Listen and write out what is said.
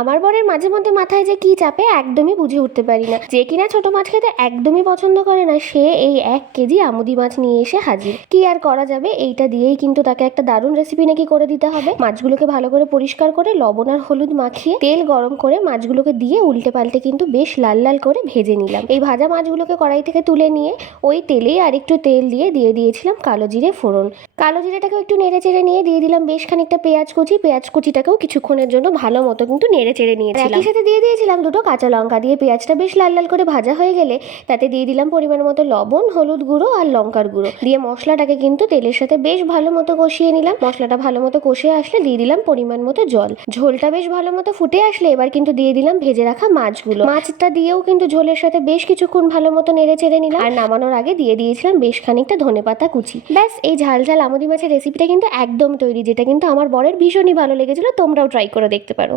আমার বরের মাঝে মধ্যে মাথায় যে কি চাপে একদমই বুঝে উঠতে পারি না। যে কিনা ছোট মাছ খেতে একদমই পছন্দ করে না, সে এই এক কেজি আমুদি মাছ নিয়ে এসে হাজির। কি আর করা যাবে? এইটা দিয়েই কিন্তু তাকে একটা দারুণ রেসিপি নাকি করে দিতে হবে। মাছগুলোকে ভালো করে পরিষ্কার করে লবণ আর হলুদ মাখিয়ে তেল গরম করে মাছগুলোকে দিয়ে উল্টে পাল্টে কিন্তু বেশ লাল লাল করে ভেজে নিলাম। এই ভাজা মাছগুলোকে কড়াই থেকে তুলে নিয়ে ওই তেলেই আর একটু তেল দিয়ে দিয়ে দিয়েছিলাম কালো জিরে ফোড়ন। কালো জিরেটাকেও একটু নেড়ে চেড়ে নিয়ে দিয়ে দিলাম বেশ খানিকটা পেঁয়াজ কুচি। পেঁয়াজ কুচিটাকেও কিছুক্ষণের জন্য ভালো মতো কিন্তু নেড়ে চেড়ে নিয়েছিলাম একই সাথে দিয়ে দিয়েছিলাম দুটো কাঁচা লঙ্কা দিয়ে পেঁয়াজটা বেশ লাল লাল করে ভাজা হয়ে গেলে তাতে দিয়ে দিলাম পরিমাণ মতো লবণ হলুদ গুঁড়ো আর লঙ্কার গুঁড়ো। দিয়ে মশলাটাকে কিন্তু তেলের সাথে বেশ ভালো মতো কষিয়ে নিলাম। মশলাটা ভালো মতো কষে আসলে দিয়ে দিলাম পরিমাণ মতো জল। ঝোলটা বেশ ভালো মতো ফুটে আসলে এবার কিন্তু দিয়ে দিলাম ভেজে রাখা মাছগুলো। মাছটা দিয়েও কিন্তু ঝোলের সাথে বেশ কিছুক্ষণ ভালো মতো নেড়ে চেড়ে নিলাম। আর নামানোর আগে দিয়ে দিয়েছিলাম বেশ খানিকটা ধনেপাতা কুচি। ব্যাস এই ঝাল ঝাল আমুদি মাছের রেসিপিটা কিন্তু একদম তৈরি যেটা কিন্তু আমার বরের ভীষণই ভালো লেগেছিল। তোমরাও ট্রাই করে দেখতে পারো।